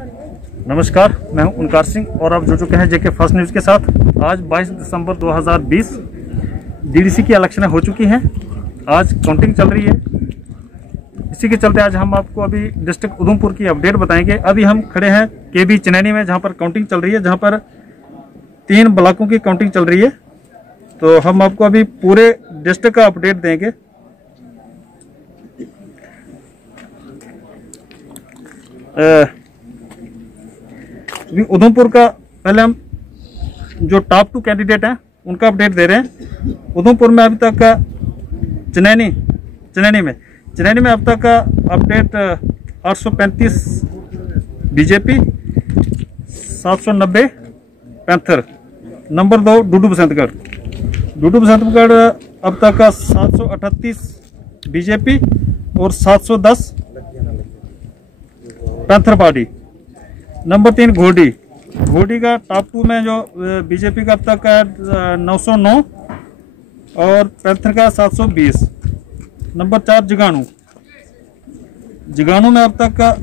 नमस्कार, मैं हूं ओंकार सिंह और आप जुड़ चुके हैं जेके फर्स्ट न्यूज़ के साथ। आज 22 दिसंबर 2020 डीडीसी की इलेक्शनें हो चुकी हैं। आज काउंटिंग चल रही है। इसी के चलते आज हम आपको अभी डिस्ट्रिक्ट उधमपुर की अपडेट बताएंगे। अभी हम खड़े हैं केबी चनैनी में, जहां पर काउंटिंग चल रही है, जहां पर 3 ब्लॉकों की काउंटिंग चल रही है। तो हम आपको अभी पूरे डिस्ट्रिक्ट का अपडेट देंगे। उधमपुर का पहले हम जो टॉप 2 कैंडिडेट हैं उनका अपडेट दे रहे हैं। उधमपुर में अभी तक का चनैनी में अब तक का अपडेट 835 बीजेपी, 790 पैंथर। नंबर 2 डूडू बसंतगढ़ अब तक का 738 बीजेपी और 710 पैंथर पार्टी। नंबर 3 घोड़ी का टॉप 2 में जो बीजेपी का अब तक का 909 और पैंथर का 720। नंबर 4 जिगानू में अब तक का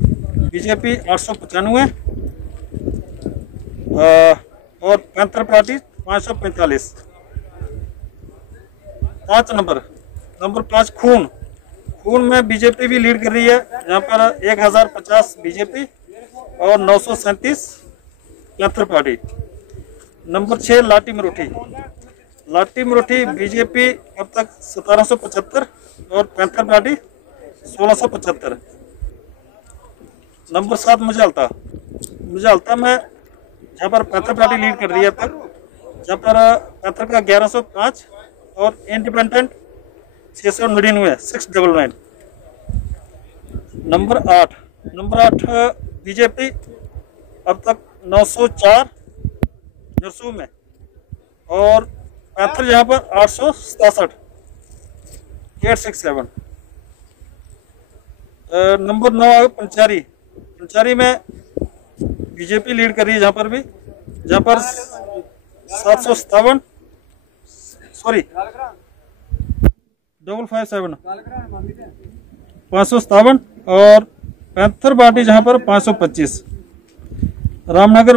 बीजेपी 895 और पैंथर पार्टी 545। 5 नंबर 5 खून में बीजेपी भी लीड कर रही है, यहाँ पर 1050 बीजेपी और 937 पैंथर पार्टी। नंबर 6 लाटी मरोठी बीजेपी अब तक 1775 और पैंथर पार्टी 1675। नंबर 7 मुजालता में, जहाँ पर पैंथर पार्टी लीड कर रही है अब तक, जहाँ पर पैंथर का 1105 और इंडिपेंडेंट 699। नंबर 8 बीजेपी अब तक 904 नरसू में और पैंथर यहाँ पर 867 867। नंबर 9 पंचारी में बीजेपी लीड कर रही है, जहाँ पर 757 557 और पैंथर पार्टी जहां पर 525। रामनगर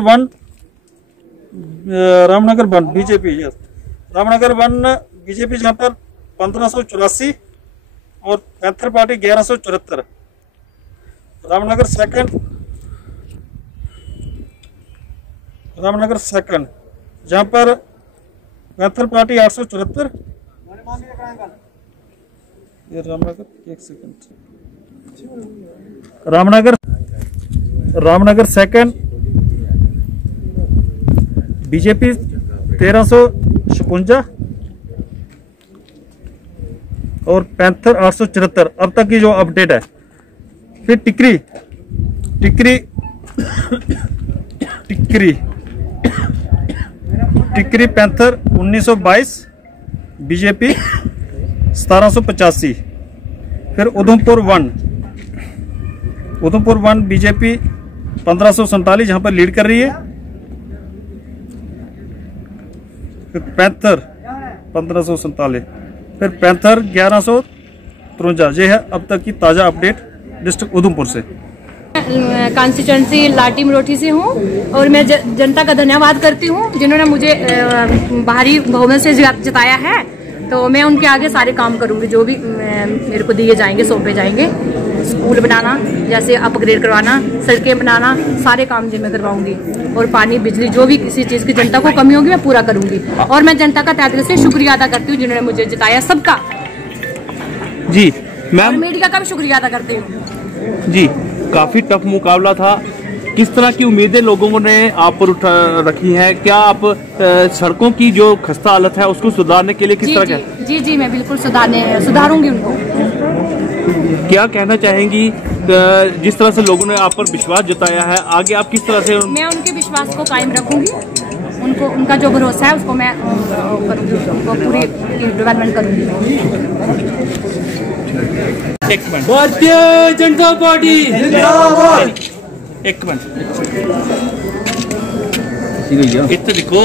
वन बीजेपी जहां पर 1584 और पैंथर पार्टी 1174। रामनगर सेकंड जहां पर panther party 874। Ramnagar second BJP 1356 और पैंथर 874 अब तक की जो अपडेट है। फिर टिकरी पैंथर 1922 बीजेपी 1785। फिर उधमपुर वन बीजेपी 1547 जहां पर लीड कर रही है। फिर पैंथर 1547, फिर पैंथर 1153। ये है अब तक की ताज़ा अपडेट डिस्ट्रिक्ट उधमपुर से। कॉन्स्टिट्यूंसी लाटी मरोठी से हूँ और मैं जनता का धन्यवाद करती हूँ जिन्होंने मुझे बाहरी बहुमत से जिताया है। तो मैं उनके आगे सारे काम करूँगी जो भी मेरे को दिए जाएंगे, सौंपे जाएंगे। स्कूल बनाना, जैसे अपग्रेड करवाना, सड़कें बनाना, सारे काम जो मैं करवाऊंगी। और पानी, बिजली, जो भी किसी चीज़ की जनता को कमी होगी मैं पूरा करूँगी। और मैं जनता का तहे दिल से शुक्रिया अदा करती हूँ जिन्होंने मुझे जिताया, सबका। जी मैम, मीडिया का भी शुक्रिया अदा करती हूँ। जी, काफ़ी टफ मुकाबला था। किस तरह की उम्मीदें लोगों ने आप पर उठा रखी हैं? क्या आप सड़कों की जो खस्ता हालत है उसको सुधारने के लिए किस तरह? जी, मैं बिल्कुल सुधारूंगी उनको। क्या कहना चाहेंगी जिस तरह से लोगों ने आप पर विश्वास जताया है, आगे आप किस तरह से? मैं उनके विश्वास को कायम रखूंगी। उनका जो भरोसा है उसको मैं करूंगी, उनको पूरी डेवलपमेंट करूंगी। भारतीय जनता पार्टी जिंदाबाद। एक मिनट, इतना दिखो,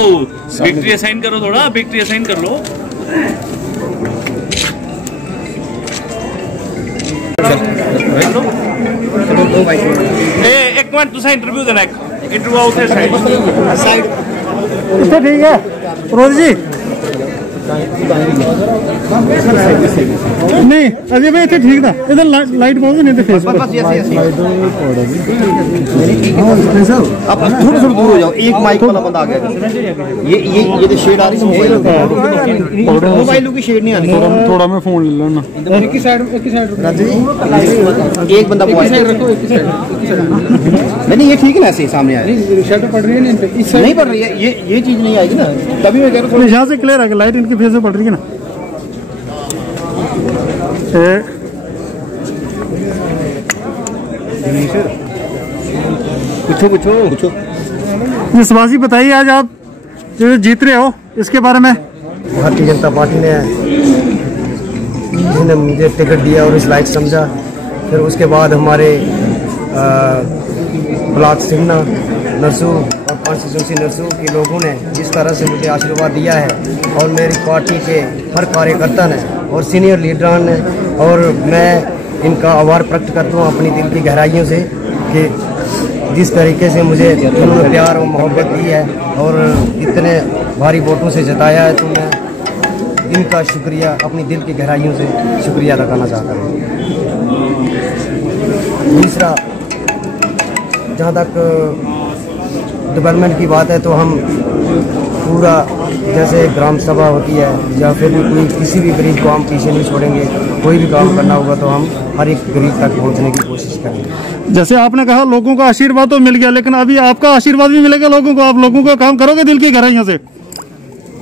विक्ट्री असाइन करो, थोड़ा विक्ट्री असाइन कर लो। एक मिनट तुसा इंटरव्यू देना, एक इंटरव्यू आउट साइड इतना ठीक है रोज जी नहीं अभी भाई इतने ठीक था इधर लाइट बहुत नहीं थे फेस पर आप थोड़ा दूर हो जाओ, एक माइक वाला बंदा आ गया। ये तो शेड आ रही है मोबाइल की शेड नहीं आ रही। थोड़ा मैं फोन ले लो ना एक ही साइड एक बंदा नहीं, ये ठीक है ना, ऐसे सामने आया शर्ट पड़ रही है नहीं पड़ रही है, ये चीज नहीं आएगी ना, तभी मैं कह रहा हूँ यहाँ से क्लियर है कि लाइट इनके फेस में पड़ रही है ना। पूछो विश्वासी बताइए आज आप जो जीत रहे हो इसके बारे में। भारतीय जनता पार्टी ने जिन्हें मुझे टिकट दिया और इस लायक समझा, फिर उसके बाद हमारे ब्लॉक सिंगना नरसू और कॉन्स्टिट्यूंसी नरसू के लोगों ने जिस तरह से मुझे आशीर्वाद दिया है और मेरी पार्टी के हर कार्यकर्ता ने और सीनियर लीडरान ने, और मैं इनका आभार प्रकट करता हूँ अपनी दिल की गहराइयों से कि जिस तरीके से मुझे उन्होंने प्यार और मोहब्बत दी है और इतने भारी वोटों से जताया है, तो मैं इनका शुक्रिया अपनी दिल की गहराइयों से शुक्रिया अदा करना चाहता हूँ। दूसरा, जहाँ तक डेवलपमेंट की बात है तो हम पूरा जैसे ग्राम सभा होती है या फिर भी कोई किसी भी गरीब को हम पीछे नहीं छोड़ेंगे, कोई भी काम करना होगा तो हम हर एक गरीब तक पहुंचने की कोशिश करेंगे। जैसे आपने कहा लोगों का आशीर्वाद तो मिल गया, लेकिन अभी आपका आशीर्वाद भी मिलेगा लोगों को, आप लोगों का काम करोगे दिल की गहराइयों से?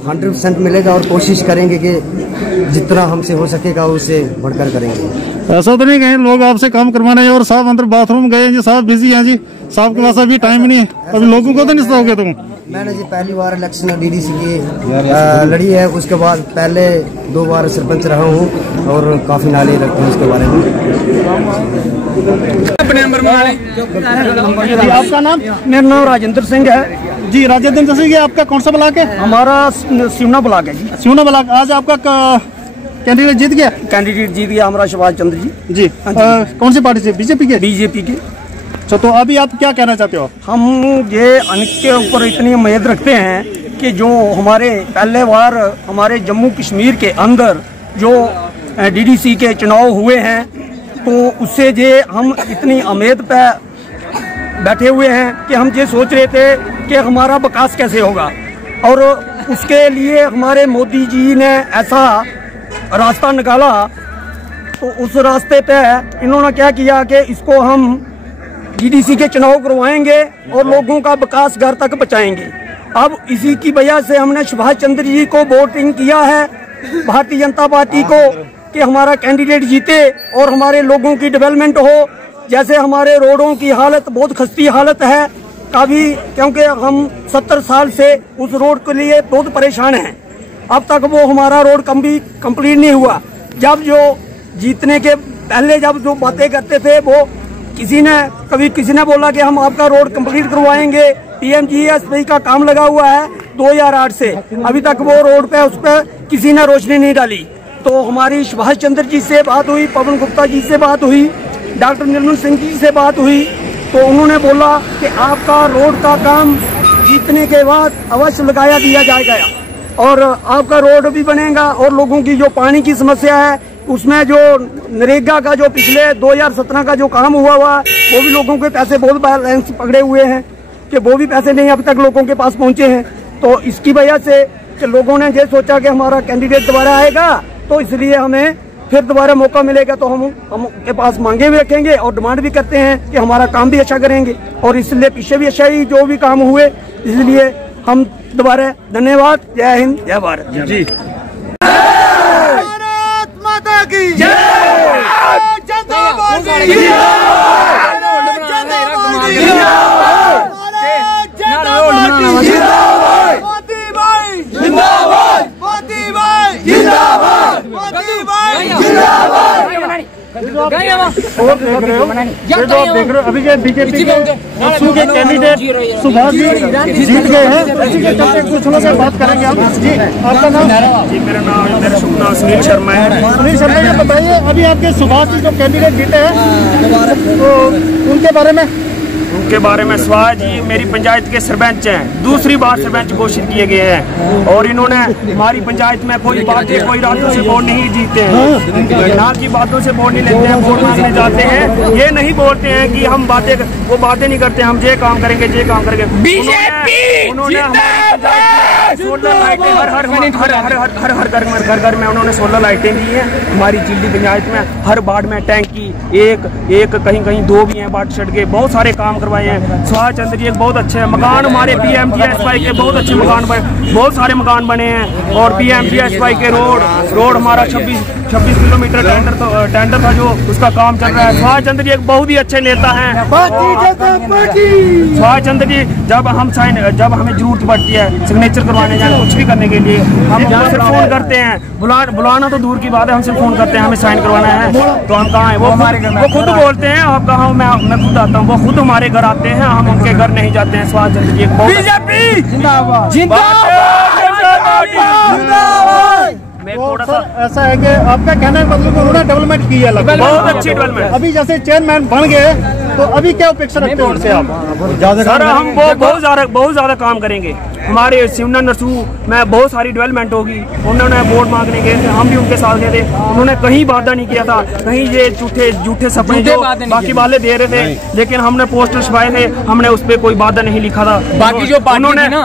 100% मिलेगा और कोशिश करेंगे कि जितना हमसे हो सकेगा उससे बढ़कर करेंगे। ऐसा तो नहीं कहीं लोग आपसे काम करवाने और साहब अंदर बाथरूम गए जी, साहब बिजी हैं जी, साहब के पास अभी टाइम नहीं है, अभी लोगों को तो नहीं सताओगे तुम? मैंने जी पहली बार इलेक्शन डीडीसी की लड़ी है, उसके बाद पहले 2 बार सरपंच रहा हूँ और काफी नाले रखते हैं उसके बारे में। आपका नाम? मेरा नाम राजेंद्र सिंह है जी। राजेंद्र सिंह, आपका कौन सा ब्लॉक है? हमारा सिवना ब्लॉक है जी। सिवना ब्लॉक। आज आपका कैंडिडेट जीत गया? कैंडिडेट जीत गया हमारा सुभाष चंद्र जी। कौन सी पार्टी से? बीजेपी के? बीजेपी के। तो अभी आप क्या कहना चाहते हो? हम ये इनके ऊपर इतनी उम्मीद रखते हैं कि जो हमारे पहले बार हमारे जम्मू कश्मीर के अंदर जो डीडीसी के चुनाव हुए हैं तो उससे ये हम इतनी उम्मीद पे बैठे हुए हैं कि हम ये सोच रहे थे कि हमारा विकास कैसे होगा, और उसके लिए हमारे मोदी जी ने ऐसा रास्ता निकाला। तो उस रास्ते पे इन्होंने क्या किया कि इसको हम डीडीसी के चुनाव करवाएंगे और लोगों का विकास घर तक पहुंचाएंगे। अब इसी की वजह से हमने सुभाष चंद्र जी को वोटिंग किया है, भारतीय जनता पार्टी को, कि हमारा कैंडिडेट जीते और हमारे लोगों की डेवलपमेंट हो। जैसे हमारे रोडों की हालत बहुत खस्ती हालत है काफी, क्योंकि हम 70 साल से उस रोड के लिए बहुत परेशान हैं। अब तक वो हमारा रोड कंप्लीट नहीं हुआ। जब जो जीतने के पहले जब जो बातें करते थे वो किसी ने बोला कि हम आपका रोड कंप्लीट करवाएंगे, PMGSY का काम लगा हुआ है 2008 से, अभी तक वो रोड पे उस पर किसी ने रोशनी नहीं डाली। तो हमारी सुभाष चंद्र जी से बात हुई, पवन गुप्ता जी से बात हुई, डॉक्टर निर्मल सिंह जी से बात हुई, तो उन्होंने बोला कि आपका रोड का काम जीतने के बाद अवश्य लगाया दिया जाएगा और आपका रोड भी बनेगा। और लोगों की जो पानी की समस्या है उसमें जो नरेगा का जो पिछले 2017 का जो काम हुआ वो भी लोगों के पैसे बहुत बैलेंस पकड़े हुए हैं कि वो भी पैसे नहीं अब तक लोगों के पास पहुंचे हैं। तो इसकी वजह से कि लोगों ने ये सोचा कि हमारा कैंडिडेट दोबारा आएगा तो इसलिए हमें फिर दोबारा मौका मिलेगा, तो हम के पास मांगे भी रखेंगे और डिमांड भी करते हैं कि हमारा काम भी अच्छा करेंगे। और इसलिए पीछे भी अच्छा ही जो भी काम हुए, इसलिए हम दोबारा धन्यवाद। जय हिंद, जय भारत जी। और देख रहे हो, ये जो आप देख रहे हो अभी ये बीजेपी के नरसू के कैंडिडेट सुभाष जी जीत गए हैं। इसी के चलते कुछ लोग से बात करेंगे आप। जी आपका नाम? जी मेरा नाम सुनील शर्मा है। सुनील शर्मा जी बताइए, अभी आपके सुभाष जी जो कैंडिडेट जीते हैं तो उनके बारे में सुभाष जी मेरी पंचायत के सरपंच हैं, दूसरी बार सरपंच घोषित किए गए हैं और इन्होंने हमारी पंचायत में कोई बातें कोई रातों से वोट नहीं जीते हैं, ना की बातों से वोट नहीं लेते हैं, वोट मांगने जाते हैं। ये नहीं बोलते हैं कि हम वो बातें नहीं करते, हम ये काम करेंगे ये काम करेंगे। उन्होंने सोलर लाइटें हर घर में उन्होंने सोलर लाइटें दी हैं। हमारी चिल्ली पंचायत में हर वार्ड में टैंकी एक कहीं 2 भी हैं, बाट छट के बहुत सारे काम करवाए हैं। सुभाष चंद्र जी एक बहुत अच्छे मकान हमारे PMGSY के बहुत अच्छे मकान बने, बहुत सारे मकान बने हैं और PMGSY के रोड हमारा 26 किलोमीटर टेंडर था जो उसका काम चल रहा है। सुभाष चंद्र जी एक बहुत ही अच्छे नेता हैं। सुभाष चंद्र जी जब हमें जरूरत पड़ती है सिग्नेचर करवाने जाए कुछ भी करने के लिए हम सिर्फ फोन करते हैं, बुलाना तो दूर की बात है, हम सिर्फ फोन करते हैं हमें साइन करवाना है तो हम कहाँ हैं, वो खुद बोलते हैं आप कहाँ हो, मैं खुद आता हूँ, वो खुद हमारे घर आते हैं, हम उनके घर नहीं जाते हैं। सुभाष चंद्र जी एक मैं थोड़ा सा ऐसा है कि आपका कहना है मतलब उन्होंने डेवलपमेंट की है, बहुत अच्छी डेवलपमेंट। अभी जैसे चेयरमैन बन गए तो अभी क्या अपेक्षा रखते हैं उनसे आप? सर हम बहुत ज्यादा काम करेंगे। हमारे सिवना नरसू में बहुत सारी डेवलपमेंट होगी। उन्होंने वोट मांगने गए थे, हम भी उनके साथ गए थे, उन्होंने कहीं वादा नहीं किया था, कहीं ये झूठे सपने जो बाकी वाले दे रहे थे, लेकिन हमने पोस्टर छपाए थे, हमने उस पर कोई वादा नहीं लिखा था। बाकी जो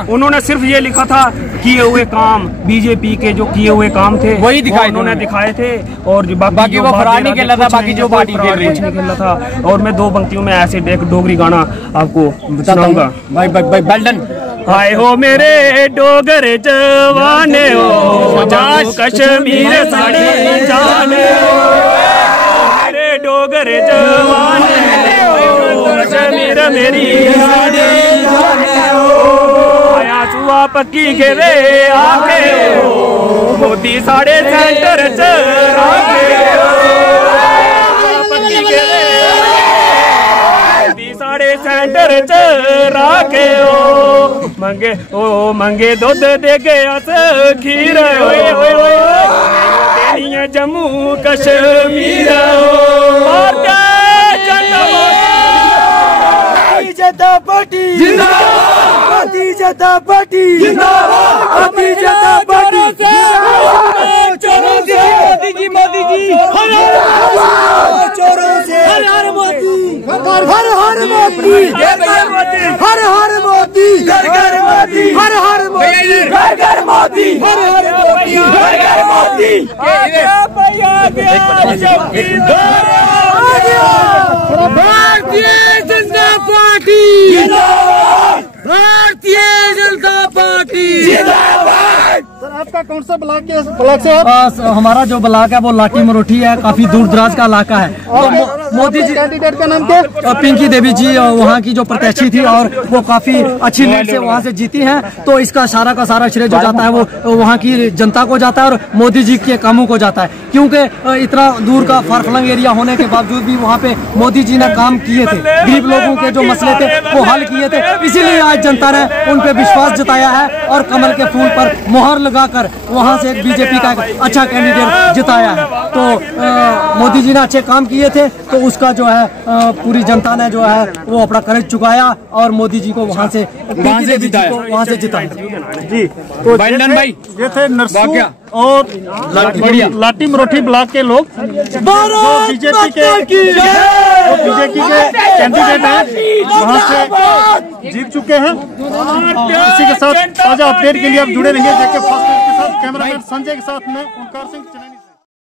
उन्होंने सिर्फ ये लिखा था किए हुए काम, बीजेपी के जो किए हुए काम थे वही उन्होंने दिखाए थे और बाकी वो फरार नहीं खेला था, बाकी जो पार्टी कुछ नहीं खेला था। और मैं 2 पंक्तियों में ऐसे एक डोगरी गाना आपको सुनाऊंगा। हाय हो मेरे डोगर जवाने हो जम्मू कश्मीर साड़ी जाने हो, मेरे डोगर जवाने हो कश्मीर मेरी साड़ी जाने हो, आया सुआ पक्की के रे आके हो मोदी साढ़े सेंटर च राके हो, पक्की के रे साढ़े सेंटर च राके हो, मंगे दूध दे गया खीर तेरिया जम्मू कश्मीर जनता पार्टी जिंदाबाद, जनता पार्टी जिंदाबाद, जनता पार्टी चोरों से मोदी जी चोरों से हर मोदी हर मोदी हर मोदी घर मोदी हर मोदी घर मोदी हर मोदी घर मोदी भारतीय जनता पार्टी भारतीय जनता पार्टी जिंदाबाद। सर आपका कौन सा ब्लॉक से? हमारा जो ब्लॉक है वो लाटी मरोठी है, काफी दूर दराज का इलाका है। तो मोदी जी कैंडिडेट का नाम क्या? पिंकी देवी जी वहाँ की जो प्रत्याशी थी और वो काफी अच्छी लीड से वहाँ से जीती हैं, तो इसका सारा श्रेय जो जाता है वो वहाँ की जनता को जाता है और मोदी जी के कामों को जाता है, क्योंकि इतना दूर का फारफलंग एरिया होने के बावजूद भी वहाँ पे मोदी जी ने काम किए थे, गरीब लोगों के जो मसले थे वो हल किए थे, इसीलिए आज जनता ने उन पे विश्वास जताया है और कमल के फूल पर मोहर लगाकर वहाँ से एक बीजेपी का अच्छा कैंडिडेट जिताया है। तो मोदी जी ने अच्छे काम किए थे, तो उसका जो है पूरी जनता ने जो है वो अपना कर्ज चुकाया और मोदी जी को वहाँ से जिताया। जी तो ये थे नरसू और लाटी मरोठी ब्लॉक के लोग बीजेपी के कैंडिडेट हैं, वहाँ से जीत चुके हैं। इसी के साथ ताजा अपडेट के लिए आप जुड़े रहिए जेके फास्ट न्यूज़ के साथ। कैमरामैन संजय के साथ में ओंकार सिंह।